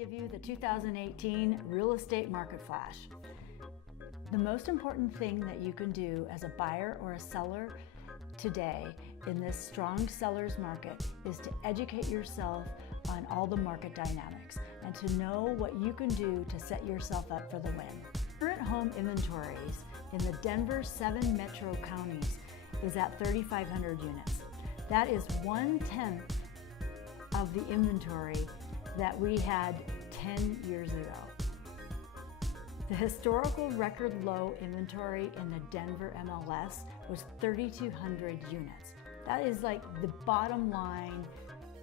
give you the 2018 Real Estate Market Flash. The most important thing that you can do as a buyer or a seller today in this strong seller's market is to educate yourself on all the market dynamics and to know what you can do to set yourself up for the win. Current home inventories in the Denver 7 metro counties is at 3,500 units. That is 1/10 of the inventory that we had 10 years ago. The historical record low inventory in the Denver MLS was 3,200 units. That is like the bottom line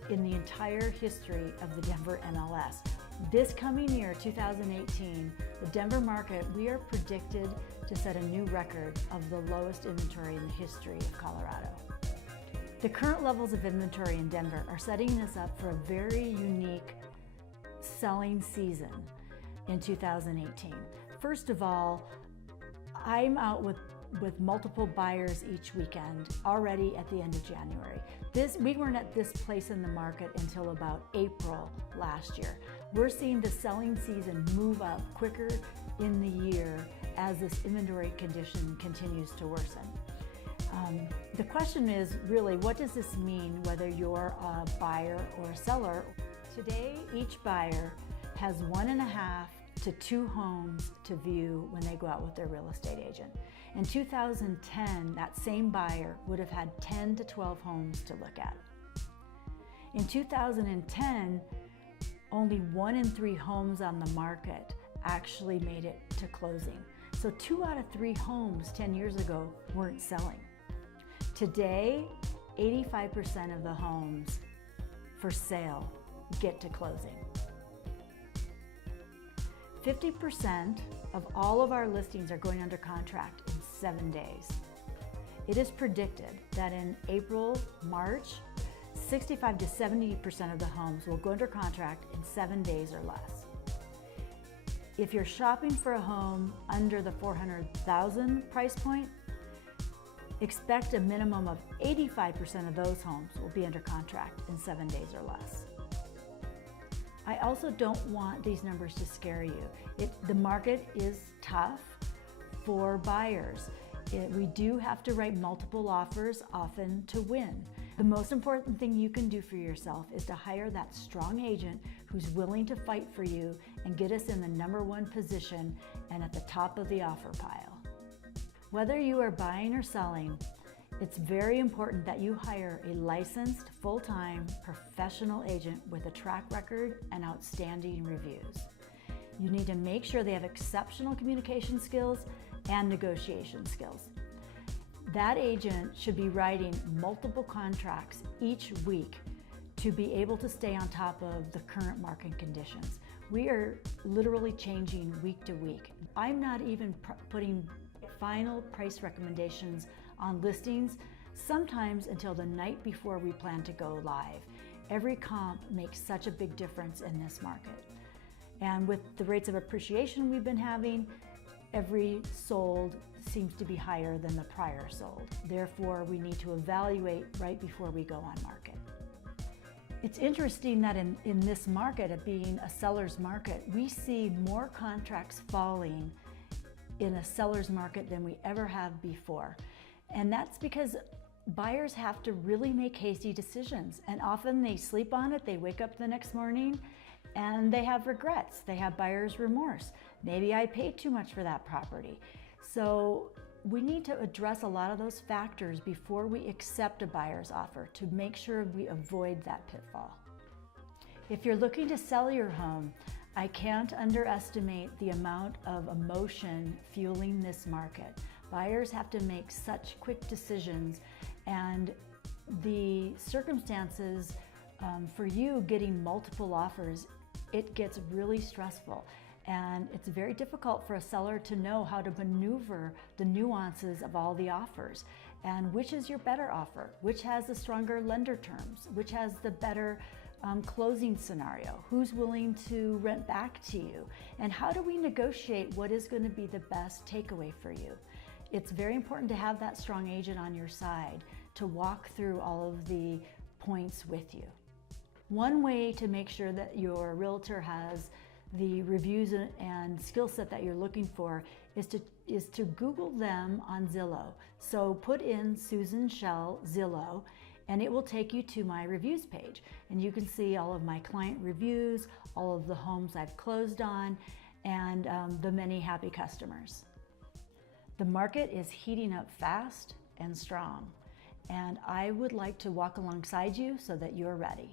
in the entire history of the Denver MLS. This coming year, 2018, the Denver market, we are predicted to set a new record of the lowest inventory in the history of Colorado. The current levels of inventory in Denver are setting us up for a very unique selling season in 2018. First of all, I'm out with multiple buyers each weekend already at the end of January. We weren't at this place in the market until about April last year. We're seeing the selling season move up quicker in the year as this inventory condition continues to worsen. The question is really, what does this mean whether you're a buyer or a seller? Today, each buyer has 1.5 to 2 homes to view when they go out with their real estate agent. In 2010, that same buyer would have had 10 to 12 homes to look at. In 2010, only 1 in 3 homes on the market actually made it to closing. So 2 out of 3 homes 10 years ago weren't selling. Today, 85% of the homes for sale get to closing. 50% of all of our listings are going under contract in 7 days. It is predicted that in April, March, 65 to 70% of the homes will go under contract in 7 days or less. If you're shopping for a home under the $400,000 price point, expect a minimum of 85% of those homes will be under contract in 7 days or less. I also don't want these numbers to scare you. The market is tough for buyers. We do have to write multiple offers often to win. The most important thing you can do for yourself is to hire that strong agent who's willing to fight for you and get us in the #1 position and at the top of the offer pile. Whether you are buying or selling, it's very important that you hire a licensed, full-time, professional agent with a track record and outstanding reviews. You need to make sure they have exceptional communication skills and negotiation skills. That agent should be writing multiple contracts each week to be able to stay on top of the current market conditions. We are literally changing week to week. I'm not even putting final price recommendations on listings, sometimes until the night before we plan to go live. Every comp makes such a big difference in this market. And with the rates of appreciation we've been having, every sold seems to be higher than the prior sold. Therefore, we need to evaluate right before we go on market. It's interesting that in this market, of being a seller's market, we see more contracts falling in a seller's market than we ever have before. And that's because buyers have to really make hasty decisions. And often they sleep on it, they wake up the next morning, and they have regrets. They have buyer's remorse. Maybe I paid too much for that property. So we need to address a lot of those factors before we accept a buyer's offer to make sure we avoid that pitfall. If you're looking to sell your home, I can't underestimate the amount of emotion fueling this market. Buyers have to make such quick decisions, and the circumstances for you getting multiple offers, it gets really stressful. And it's very difficult for a seller to know how to maneuver the nuances of all the offers. And which is your better offer? Which has the stronger lender terms? Which has the better closing scenario? Who's willing to rent back to you? And how do we negotiate what is going to be the best takeaway for you? It's very important to have that strong agent on your side to walk through all of the points with you. One way to make sure that your realtor has the reviews and skill set that you're looking for is to Google them on Zillow. So put in Susan Schell Zillow, and it will take you to my reviews page. And you can see all of my client reviews, all of the homes I've closed on, and the many happy customers. The market is heating up fast and strong, and I would like to walk alongside you so that you're ready.